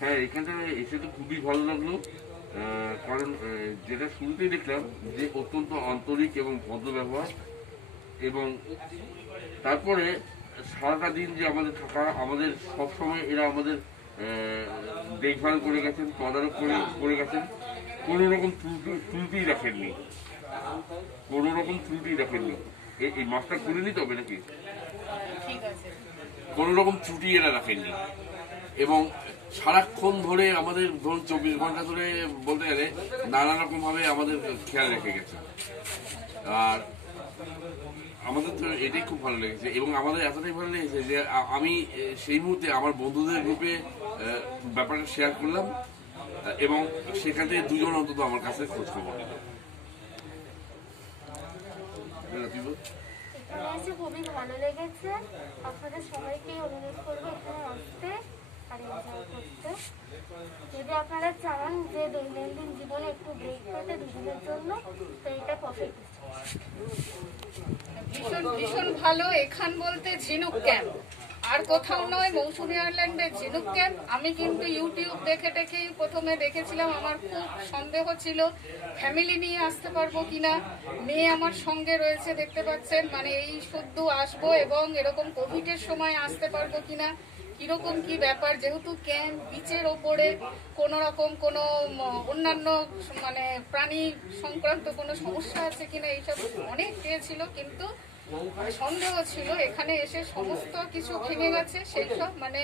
হ্যাঁ, এখানটা এসে তো খুবই ভালো লাগলো। কারণ যেটা শুরুতেই দেখলাম যে অত্যন্ত আন্তরিক এবং ভদ্র ব্যবহার, এবং তারপরে সারাটা দিন যে আমাদের থাকা, আমাদের সবসময় এরা আমাদের দেখভাল করে গেছেন, তদারক করে গেছেন। কোনো রকম ত্রুটি রাখেননি, কোনো রকম ত্রুটি রাখেননি। এই মাছটা করে নিতে হবে নাকি? কোনো রকম ত্রুটি এরা রাখেননি, এবং সারাক্ষণ ধরে আমাদের ধরুন 24 ঘন্টা ধরে বলতে গেলে নানা রকম ভাবে আমাদের খেয়াল রেখে গেছে। আর আমাদের তো এটাই খুব ভালো লেগেছে, এবং আমাদের এতটাই ভালো লেগেছে যে আমি সেই মুহূর্তে আমার বন্ধুদের গ্রুপে ব্যাপারটা শেয়ার করলাম, এবং সেখান থেকে 2 জন অন্তত আমার কাছে খোঁজ খবর নিল। খুবই ভালো লেগেছে। আপনাদের সবাইকে অনুরোধ করবো এখানে আসতে আর এনজয় করতে। যদি আপনারা চান যে দৈনন্দিন জীবনে একটু ব্রেক পেতে দুদিনের জন্য, তো এটা পারফেক্ট। ভীষণ ভীষণ ভালো। এখান বলতে ঝিনুক ক্যাম্প, আর কোথাও নয়, মৌসুমী আইল্যান্ডের ঝিনুক ক্যাম্প। আমি কিন্তু ইউটিউব দেখেই প্রথমে দেখেছিলাম। আমার খুব সন্দেহ ছিল ফ্যামিলি নিয়ে আসতে পারবো কিনা। মেয়ে আমার সঙ্গে রয়েছে, দেখতে পাচ্ছেন, মানে এই শুদ্ধ আসবো এবং এরকম কোভিডের সময় আসতে পারবো কিনা, কিরকম কি ব্যাপার, যেহেতু ক্যাম্প বিচের ওপরে কোনো রকম কোনো অন্যান্য মানে প্রাণী সংক্রান্ত কোনো সমস্যা আছে কিনা এইসব অনেক চেয়েছিল, কিন্তু সন্দেহ ছিল। এখানে এসে সমস্ত কিছু ভেঙে গেছে সেই সব, মানে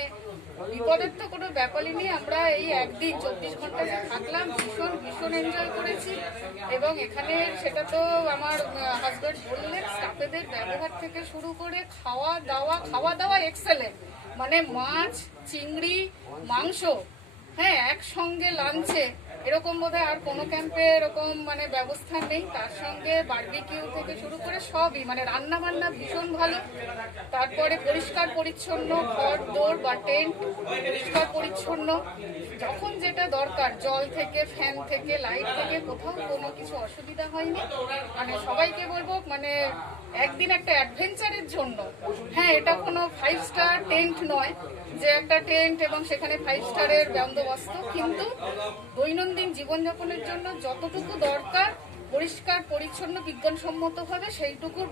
বিপদের তো কোনো ব্যাপারই নেই। আমরা এই একদিন 24 ঘন্টা যে থাকলাম ভীষণ ভীষণ এনজয় করেছি। এবং এখানে সেটা তো আমার হাজব্যান্ড বললেন, স্টাফেদের ব্যবহার থেকে শুরু করে খাওয়া দাওয়া এক্সেলেন্ট। মানে মাছ, চিংড়ি, মাংস, হ্যাঁ, একসঙ্গে লাঞ্চে, এরকম বোধহয় আর কোনো ক্যাম্পে এরকম মানে ব্যবস্থা নেই। তার সঙ্গে বারবিকিউ থেকে শুরু করে সবই, মানে রান্না বান্না ভীষণ ভালো। তারপরে পরিষ্কার পরিচ্ছন্ন, ঘর দৌড় বা টেন্ট পরিষ্কার পরিচ্ছন্ন, যখন যেটা দরকার, জল থেকে, ফ্যান থেকে, লাইট থেকে, কোথাও কোনো কিছু অসুবিধা হয়নি। মানে সবাইকে বলবো, মানে একদিন একটা অ্যাডভেঞ্চারের জন্য, হ্যাঁ, এটা কোনো 5 স্টার টেন্ট নয় যে একটা টেন্ট এবং সেখানে 5 স্টারের বন্দোবস্ত, কিন্তু দৈনন্দিন জীবনযাপনের জন্য যতটুকু দরকার পরিষ্কার পরিচ্ছন্ন বিজ্ঞানসম্মতভাবে সেইটুকুর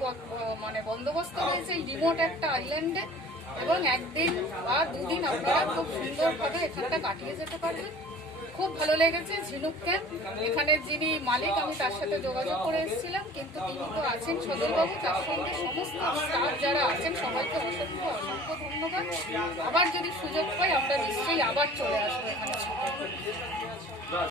মানে বন্দোবস্ত হয়েছে এই রিমোট একটা আইল্যান্ডে। এবং একদিন বা 2 দিন আপনারা খুব সুন্দরভাবে এখানটা কাটিয়ে যেতে পারবেন। খুব ভালো লেগেছে ঝিনুক ক্যাম্প। এখানে যিনি মালিক, আমি তার সাথে যোগাযোগ করে এসেছিলাম, কিন্তু তিনি তো আছেন সদরবাবু, তার সঙ্গে সমস্ত স্টাফ যারা আছেন সবাইকে অসংখ্য ধন্যবাদ। আবার যদি সুযোগ পাই আমরা নিশ্চয়ই আবার চলে আসবো এখানে।